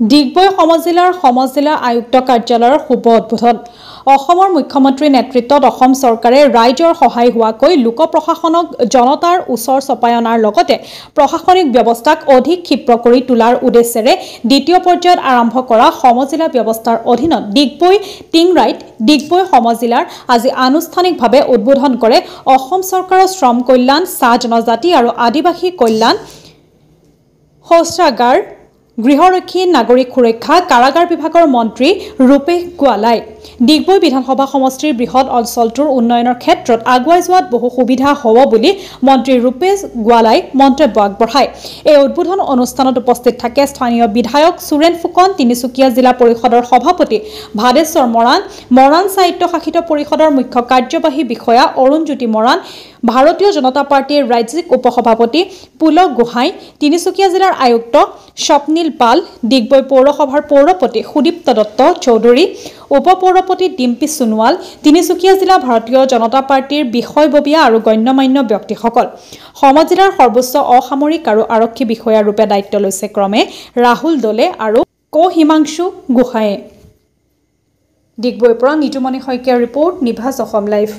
ডিগবৈ সমজিলা আয়ুক্ত কাৰ্যালয়ৰ শুভ উদ্বোধন। অসমৰ মুখ্যমন্ত্ৰীৰ নেতৃত্বত অসম চৰকাৰে ৰাইজৰ সহায় হোৱাকৈ লোক প্ৰশাসনক জনতাৰ ওচৰ চপাই অনাৰ লগতে প্ৰশাসনিক ব্যৱস্থাক অধিক ক্ষীপ্ৰ কৰি তোলাৰ উদ্দেশ্যেৰে দ্বিতীয় পৰ্যায়ত আৰম্ভ কৰা সমজিলা ব্যৱস্থাৰ অধীনত ডিগবৈ টিংৰাইট ডিগবৈ সমজিলাৰ আজি আনুষ্ঠানিকভাৱে উদ্বোধন কৰে অসম চৰকাৰৰ শ্ৰম কল্যাণ, চাহ জনজাতি আৰু আদিবাসী কল্যাণ, শৌচাগাৰ, গৃহৰক্ষী, নাগৰিক সুৰক্ষা, কাৰাগাৰ বিভাগৰ মন্ত্ৰী ৰূপেশ গোৱালাই। ডিগবৈ বিধানসভা সমষ্টিৰ বৃহৎ অঞ্চলটোৰ উন্নয়নৰ ক্ষেত্ৰত আগুৱাই যোৱাত বহু সুবিধা হ'ব বুলি মন্ত্ৰী ৰূপেশ গোৱালাই মন্তব্য আগবঢ়ায়। এই উদ্বোধন অনুষ্ঠানত উপস্থিত থাকে স্থানীয় বিধায়ক সুৰেন ফুকন, তিনিচুকীয়া জিলা পৰিষদৰ সভাপতি ভাদেশ্বৰ মৰাণ, মৰাণ সাহিত্য শাসিত পৰিষদৰ মুখ্য কাৰ্যবাহী বিষয়া অৰুণজ্যোতি মৰাণ, ভাৰতীয় জনতা পাৰ্টিৰ ৰাজ্যিক উপসভাপতি পুলক গোহাঁই, তিনিচুকীয়া জিলাৰ আয়ুক্ত স্বপ্নীল পাল, ডিগবৈ পৌৰসভাৰ পৌৰপতি সুদীপ্ত দত্ত চৌধুৰী, উপপৌৰপতি ডিম্পী সোণোৱাল, তিনিচুকীয়া জিলা ভাৰতীয় জনতা পাৰ্টিৰ বিষয়ববীয়া আৰু গণ্যমান্য ব্যক্তিসকল। সমজিলাৰ সৰ্বোচ্চ অসামৰিক আৰু আৰক্ষী বিষয়া ৰূপে দায়িত্ব লৈছে ক্ৰমে ৰাহুল দলে আৰু হিমাংশু গোহাঁয়ে। ডিগবৈৰ পৰা নিতুমণি শইকীয়াৰ ৰিপৰ্ট, নিভাজ অসম লাইভ।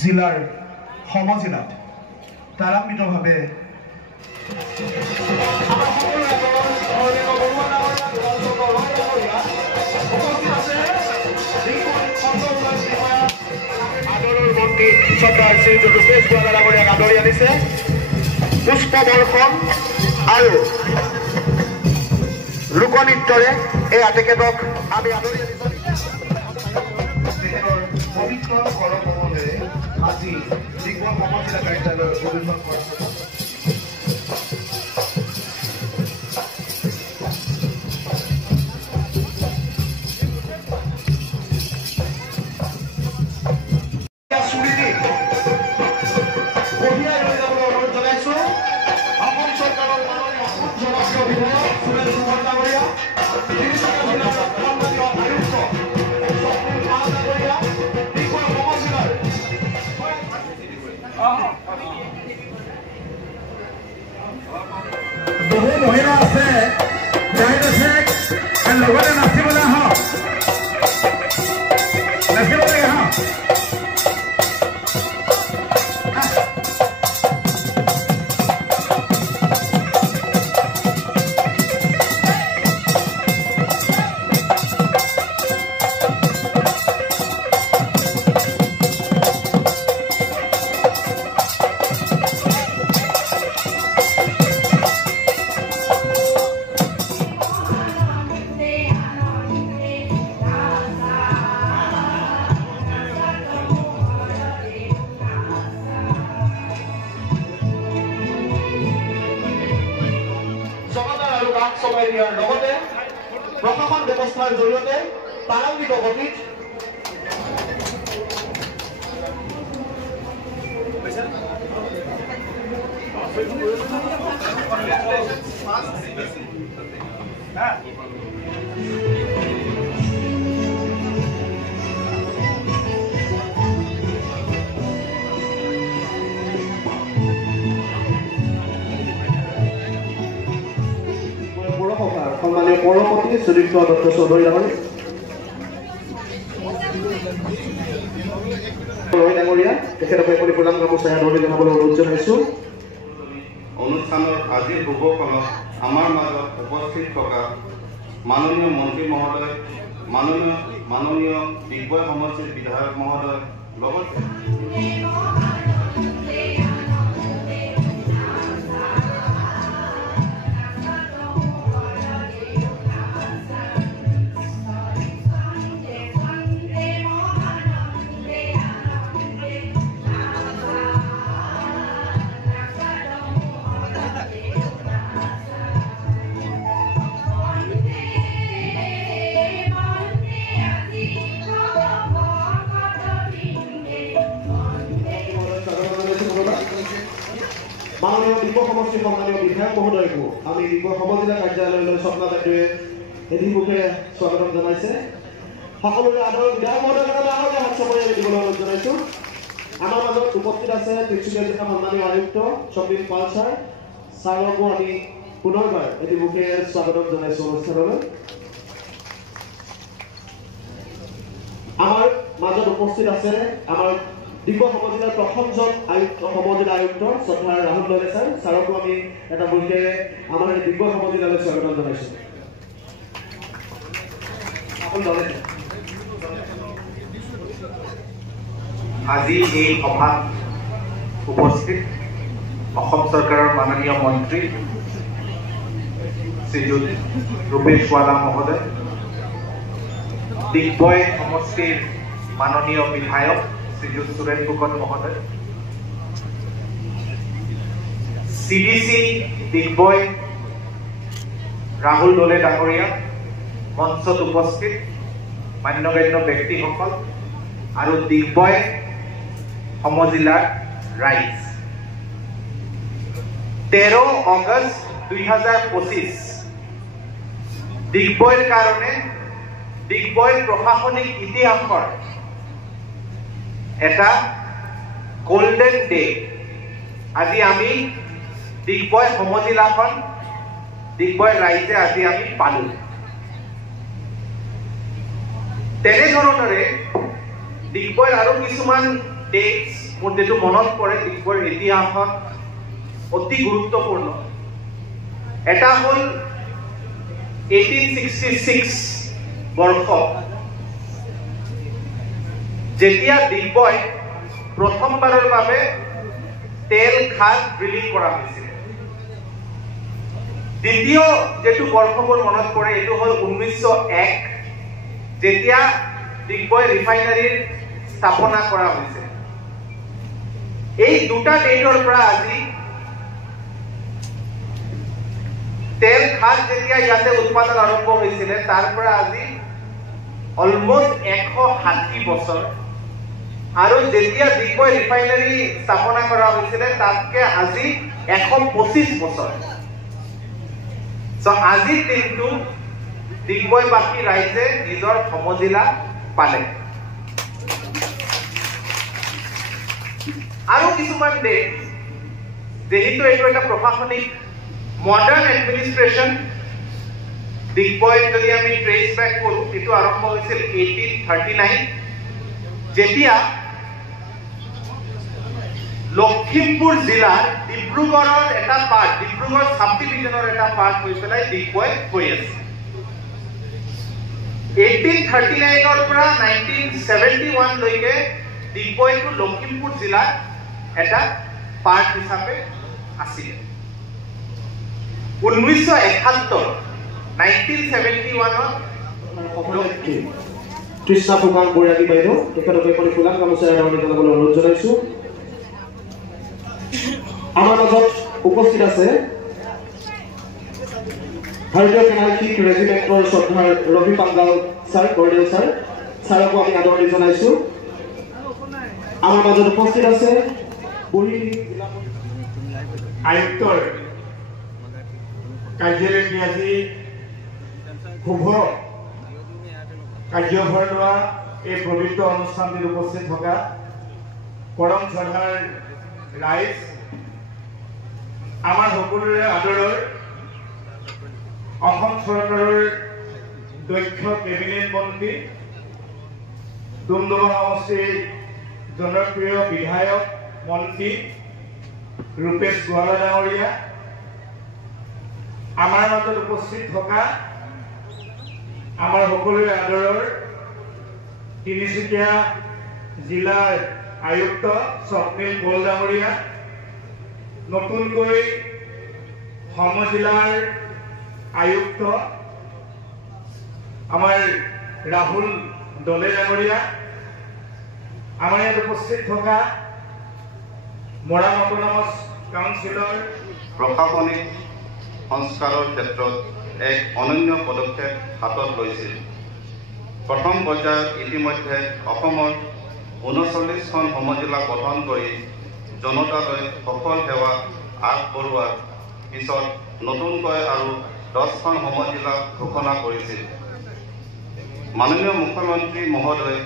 জিলাৰ সমজিলাত তাৰাম্বিতভাৱে আদৰৰ মন্ত্ৰী চৰকাৰ শ্ৰী ৰূপেশ গোৱালাই আদৰি আনিছে। পুষ্পবৰ্ষণ আৰু লোকনৃত্যৰে এই আতিকেতক আমি আদৰি আনিছোঁ। পবিত্ৰ কৰমহলে আজি ডিগবৈ সমজিলা কাৰ্যালয় উদ্বোধন কৰা ব্যৱস্থাৰ জৰিয়তে প্ৰাৰম্ভিক গতিত সম্মানীয় পৌৰপতি সুদীপ্ত দত্ত চৌধুৰী ডাঙৰীয়া তেখেতক এপৰি প্ৰদান গামোচা ধৰি জনাবলৈ অনুৰোধ জনাইছোঁ। অনুষ্ঠানৰ আজিৰ শুভফলত আমাৰ মাজত উপস্থিত থকা মাননীয় মন্ত্ৰী মহোদয়, মাননীয় ডিগবৈ সমষ্টিৰ বিধায়ক মহোদয়, লগতে মাননীয় ডিগবৈ সমষ্টিৰ সন্মানীয় বিধায়ক মহোদয়কো আমি ডিগবৈ সমজিলা কাৰ্যালয়লৈ স্বপ্না বাইদেৱে এদিমুখে স্বাগতম জনাইছে। সকলোৰে আদৰৰ বিধায়ক মহোদয়ক ডাঙৰকৈ হাত চাপৰি আমি দিবলৈ অনুৰোধ জনাইছোঁ। আমাৰ মাজত উপস্থিত আছে তিনিচুকীয়া জিলা সন্মানীয় আয়ুক্ত সন্দীপ পাল ছাৰকো আমি পুনৰবাৰ এদিমুখে স্বাগতম জনাইছোঁ অনুষ্ঠানলৈ। আমাৰ মাজত উপস্থিত আছে আমাৰ ডিগবৈ সমজিলাৰ প্ৰথমজন সমজিলা আয়ুক্ত শ্ৰদ্ধা ৰাহুল দলে ছাৰকো আমি এটা মুখেৰে আমাৰ ডিগবৈ সমজিলালৈ স্বাগতম জনাইছোঁ। আজি এই সভাত উপস্থিত অসম চৰকাৰৰ মাননীয় মন্ত্ৰী শ্ৰীযুত ৰূপেশ ৱালা মহোদয়, ডিগবৈ সমষ্টিৰ মাননীয় বিধায়ক শ্ৰীযুত সুৰেশ ফুকন মহোদয়, CDC ডিগবৈ ৰাহুল দলে ডাঙৰীয়া, মঞ্চত উপস্থিত মান্যগণ্য ব্যক্তিসকল আৰু ডিগবৈ সমজিলাৰ ৰাইজ, 13 আগষ্ট 2025 ডিগবৈৰ কাৰণে ডিগবৈৰ প্ৰশাসনিক ইতিহাসৰ এটা গোল্ডেন ডে। আজি আমি ডিগবৈ সমজিলাখন ডিগবৈ ৰাইজে আজি আমি পালো। তেনেধৰণৰে ডিগবৈৰ আৰু কিছুমান ডেটছ মোৰ যিটো মনত পৰে ডিগবৈৰ ইতিহাসত অতি গুৰুত্বপূৰ্ণ। এটা হ'ল 1866 বৰ্ষ, যেতিয়া ডিগবৈ প্ৰথমবাৰৰ বাবে তেল খাল ড্ৰিলিং কৰা হৈছিল। দ্বিতীয় যেটো বৰ্ষ মোৰ মনত পৰে এইটো হ'ল 1901, যেতিয়া ডিগবৈ ৰিফাইনাৰীৰ স্থাপনা কৰা হৈছিল। এই দুটা ডেটৰ পৰা আজি তেল খাল যেতিয়া ইয়াতে উৎপাদন আৰম্ভ হৈছিলে তাৰ পৰা আজি অলমোষ্ট 160 বছৰ, আৰু যেতিয়া ডিগবৈ ৰিফাইনাৰী স্থাপনা কৰা হৈছিলে তাতকে আজি 125 বছৰ। আজিৰ দিনটো ডিগবৈবাসী ৰাইজে নিজৰ সমজিলা পালে। আৰু কিছুমান ডেট, যেহেতু এইটো এটা প্ৰশাসনিক মডাৰ্ণ এডমিনিষ্ট্ৰেশ্যন, ডিগবৈত যদি আমি ট্ৰেচ বেক কৰোঁ এইটো আৰম্ভ হৈছিল 1839, যেতিয়া লখিমপুৰ জিলাৰ ডিব্ৰুগড়ৰ এটা পাৰ্ট, ডিব্ৰুগড় সাব ডিভিজনৰ এটা পাৰ্ট হৈ পেলাই ডিগবৈ হৈ আছে। 1839ৰ পৰা 1971 লৈকে ডিগবৈটো লখিমপুৰ জিলাৰ এটা পাৰ্ট হিচাপে আছিল। 1971 তৃষ্ণা ফুকান বৈৰাগী বাইদেউ তেখেতকে কৰি ফুলাম গামোচা ধৰণে জনাবলৈ অনুৰোধ জনাইছোঁ। আমাৰ মাজত উপস্থিত আছে ভাৰতীয় পেনাল্টি ৰেজিমেণ্টৰ শ্ৰদ্ধাৰ ৰবি পাংগাল ছাৰ বৰদেউ ছাৰকো আমি আদৰণি জনাইছোঁ। আমাৰ মাজত উপস্থিত আছে আয়ুক্তৰ কাৰ্যালয়ত আজি শুভ কাৰ্যভাৰ লোৱা এই পবিত্ৰ অনুষ্ঠানটিত উপস্থিত থকা কৰম শ্ৰদ্ধাৰ ৰাইজ, আমাৰ সকলোৰে আদৰৰ অসম চৰকাৰৰ দক্ষ কেবিনেট মন্ত্ৰী, ডুমডুমা সমষ্টিৰ জনপ্ৰিয় বিধায়ক মন্ত্ৰী ৰূপেশ গোৱালা ডাঙৰীয়া, আমাৰ মাজত উপস্থিত থকা আমাৰ সকলোৰে আদৰৰ তিনিচুকীয়া জিলাৰ আয়ুক্ত স্বপ্নীল বল ডাঙৰীয়া, নতুনকৈ সমজিলাৰ আয়ুক্ত আমাৰ ৰাহুল দলে ডাঙৰীয়া, আমাৰ ইয়াত উপস্থিত থকা মৰাণ অট'নমাছ কাউন্সিলৰ প্ৰশাসনিক সংস্কাৰৰ ক্ষেত্ৰত এক অনন্য পদক্ষেপ হাতত লৈছিল। প্ৰথম পৰ্যায়ত ইতিমধ্যে অসমৰ 39খন সমজিলা গঠন কৰি জনতালৈ সফল সেৱা আগবঢ়োৱাৰ পিছত নতুনকৈ আৰু 10খন সমজিলা ঘোষণা কৰিছিল। মাননীয় মুখ্যমন্ত্ৰী মহোদয়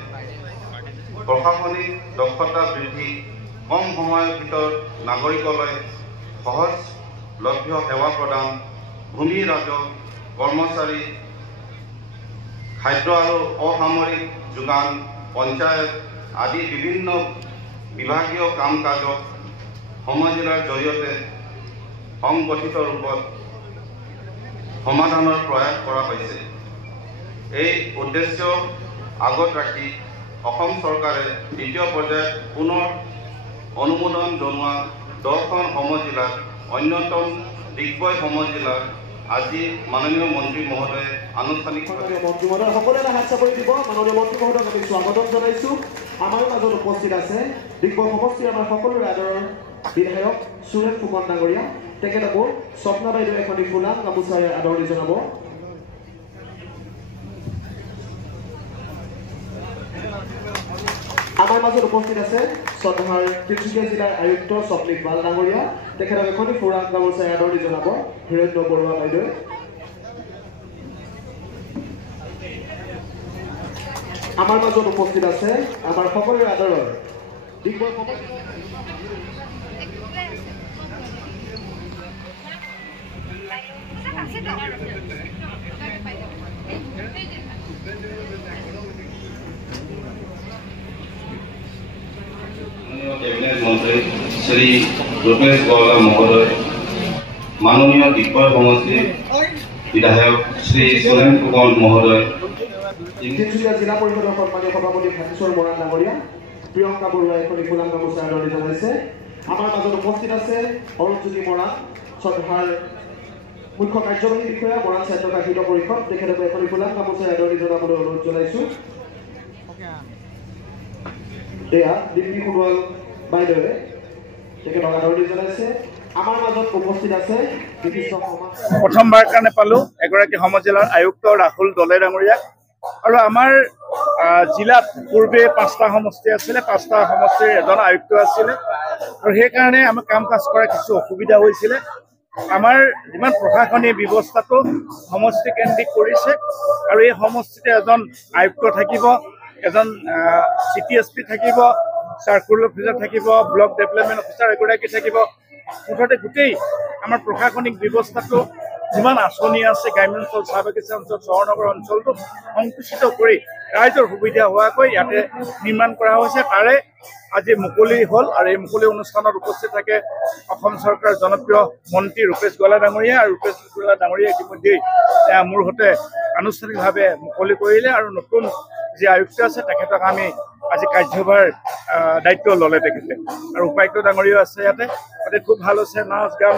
প্ৰশাসনিক দক্ষতা বৃদ্ধি, কম সময়ৰ ভিতৰত নাগৰিকলৈ সহজলভ্য সেৱা প্ৰদান, ভূমি ৰাজহ, কৰ্মচাৰী, খাদ্য আৰু অসামৰিক যোগান, পঞ্চায়ত আদি বিভিন্ন বিভাগীয় কাম কাজক সমজিলাৰ জৰিয়তে সংগঠিত ৰূপত সমাধানৰ প্ৰয়াস কৰা হৈছে। এই উদ্দেশ্য আগত ৰাখি অসম চৰকাৰে দ্বিতীয় পৰ্যায়ত পুনৰ অনুমোদন জনোৱা 10খন সমজিলাত অন্যতম ডিগবৈ সমজিলাৰ আজি মাননীয় মন্ত্ৰী মহোদয়ে আনুষ্ঠানিকভাৱে মন্ত্ৰী মহোদয় সকলোৱে হাত চাপৰি দিব। মাননীয় মন্ত্ৰী মহোদয়ক আমি স্বাগতম জনাইছোঁ। আমাৰ মাজত উপস্থিত আছে ডিগবৈ সমষ্টিৰ আমাৰ সকলোৰে আদৰৰ বিধায়ক সুৰেশ ফুকন ডাঙৰীয়া, তেখেতকো স্বপ্না বাইদেউ এখনি ফুলাম গামোচাৰে আদৰণি জনাব। আমাৰ মাজত উপস্থিত আছে শ্ৰদ্ধাৰ তিনিচুকীয়া জিলাৰ আয়ুক্ত স্বপ্নীল পাল ডাঙৰীয়া, তেখেতক এখনি ফুলাম গামোচাৰে আদৰণি জনাব হিৰণ্য বৰুৱা বাইদেৱে। আমাৰ মাজত উপস্থিত আছে আমাৰ সকলোৰে আদৰৰ ডিগবৈ কেবিনেট মন্ত্ৰী শ্ৰী ৰূপেশ গোৱালা মহোদয়, মাননীয় ডিগবৈ সমষ্টিৰ বিধায়ক শ্ৰী সুৰেশ ফুকন মহোদয়, তিনিচুকীয়া জিলা পৰিষদৰ সন্মানীয় সভাপতি ভাস্কৰ মৰাণ ডাঙৰীয়া, প্ৰিয়ংকা বৰুৱাই এখনি ফুলাম গামোচা আদৰণি জনাইছে। আমাৰ মাজত উপস্থিত আছে অৰুণজ্যোতি মৰাণ, শ্ৰদ্ধাৰ মুখ্য কাৰ্যবাহী বিষয়া মৰাণ স্বায়ত্তশাসিত হিত পৰিষদ, তেখেতকো এখনি ফুলাম গামোচাৰে আদৰণি জনাবলৈ অনুৰোধ জনাইছোঁ। এয়া দীপ্তি সোণোৱাল বাইদেৱে তেখেতক আদৰণি জনাইছে। আমাৰ মাজত উপস্থিত আছে বিশিষ্ট সমাজ প্ৰথমবাৰ কাৰণে পালোঁ এগৰাকী সমজিলাৰ আয়ুক্ত ৰাহুল দলে ডাঙৰীয়া। আৰু আমাৰ জিলাত পূৰ্বে 5টা সমষ্টি আছিলে, 5টা সমষ্টিৰ এজন আয়ুক্ত আছিলে, আৰু সেইকাৰণে আমাৰ কাম কাজ কৰা কিছু অসুবিধা হৈছিলে। আমাৰ যিমান প্ৰশাসনিক ব্যৱস্থাটো সমষ্টিকেন্দ্ৰিক কৰিছে, আৰু এই সমষ্টিতে এজন আয়ুক্ত থাকিব, এজন CTSP থাকিব, চাৰ্কুল অফিচাৰ থাকিব, ব্লক ডেভেলপমেণ্ট অফিচাৰ এগৰাকী থাকিব। মুঠতে গোটেই আমাৰ প্ৰশাসনিক ব্যৱস্থাটো যিমান আঁচনি আছে গ্ৰাম্যাঞ্চল, চাহ বাগিচা অঞ্চল, চহৰ নগৰ অঞ্চলটো সংকুচিত কৰি ৰাইজৰ সুবিধা হোৱাকৈ ইয়াতে নিৰ্মাণ কৰা হৈছে। তাৰে আজি মুকলি হ'ল, আৰু এই মুকলি অনুষ্ঠানত উপস্থিত থাকে অসম চৰকাৰৰ জনপ্ৰিয় মন্ত্ৰী ৰূপেশ গোৱালা ডাঙৰীয়া, আৰু ৰূপেশ গোৱালা ডাঙৰীয়া ইতিমধ্যেই মোৰ সৈতে আনুষ্ঠানিকভাৱে মুকলি কৰিলে, আৰু নতুন যি আয়ুক্ত আছে তেখেতক আমি আজি কাৰ্যভাৰ দায়িত্ব ল'লে তেখেতে, আৰু উপায়ুক্ত ডাঙৰীয়াও আছে ইয়াতে। তাতে খুব ভাল হৈছে, নাচ গান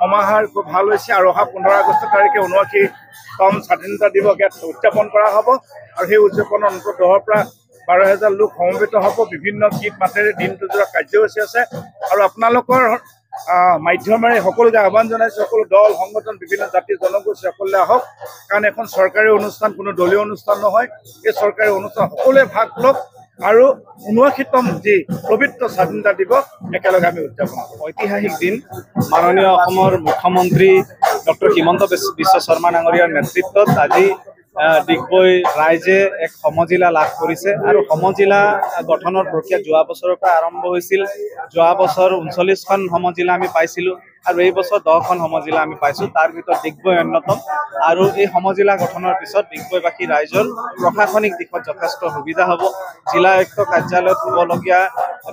সমাহাৰ খুব ভাল হৈছে, আৰু অহা 15 আগষ্ট তাৰিখে 79তম স্বাধীনতা দিৱস ইয়াত উদযাপন কৰা হ'ব, আৰু সেই উদযাপনৰ অন্তত 10ৰ পৰা 12,000 লোক সমবেত হ'ব। বিভিন্ন গীত মাতেৰে দিনটো জোৰা কাৰ্যসূচী আছে, আৰু আপোনালোকৰ মাধ্যমেৰে সকলোকে আহ্বান জনাইছোঁ, সকলো দল সংগঠন বিভিন্ন জাতি জনগোষ্ঠী সকলোৱে আহক, কাৰণ এখন চৰকাৰী অনুষ্ঠান কোনো দলীয় অনুষ্ঠান নহয়। এই চৰকাৰী অনুষ্ঠান সকলোৱে ভাগ লওক আৰু ৭৯তম যি পবিত্ৰ স্বাধীনতা দিৱস একেলগে আমি উদযাপন কৰোঁ। ঐতিহাসিক দিন মাননীয় অসমৰ মুখ্যমন্ত্ৰী ডক্টৰ হিমন্ত বিশ্ব শৰ্মা ডাঙৰীয়াৰ নেতৃত্বত আজি ডিগবৈ ৰাইজে এক সমজিলা লাভ কৰিছে আৰু সমজিলা গঠনৰ প্ৰক্ৰিয়া যোৱা বছৰৰ পৰা আৰম্ভ হৈছিল। যোৱা বছৰ ৩৯খন সমজিলা আমি পাইছিলোঁ আৰু এই বছৰ 10খন সমজিলা আমি পাইছোঁ, তাৰ ভিতৰত ডিগবৈ অন্যতম। আৰু এই সমজিলা গঠনৰ পিছত ডিগবৈবাসী ৰাইজৰ প্ৰশাসনিক দিশত যথেষ্ট সুবিধা হ'ব। জিলা আয়ুক্ত কাৰ্যালয়ত হ'বলগীয়া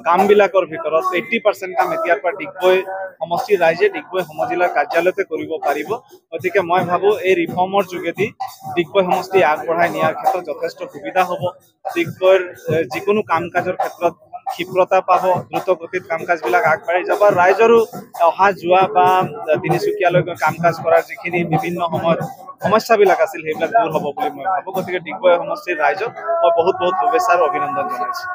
কামবিলাকৰ ভিতৰত 80% কাম এতিয়াৰ পৰা ডিগবৈ সমষ্টিৰ ৰাইজে ডিগবৈ সমজিলাৰ কাৰ্যালয়তে কৰিব পাৰিব। গতিকে মই ভাবোঁ এই ৰিফৰ্মৰ যোগেদি ডিগবৈ সমষ্টি আগবঢ়াই নিয়াৰ ক্ষেত্ৰত যথেষ্ট সুবিধা হ'ব। ডিগবৈৰ যিকোনো কাম কাজৰ ক্ষেত্ৰত ক্ষিপ্ৰতা পাব, দ্ৰুত গতিত কাম কাজবিলাক আগবাঢ়ি যাব। ৰাইজৰো অহা যোৱা বা তিনিচুকীয়ালৈ গৈ কাম কাজ কৰাৰ যিখিনি বিভিন্ন সময়ত সমস্যাবিলাক আছিল সেইবিলাক দূৰ হ'ব বুলি মই ভাবোঁ। গতিকে ডিগবৈ সমষ্টিৰ ৰাইজক মই বহুত শুভেচ্ছা আৰু অভিনন্দন জনাইছোঁ।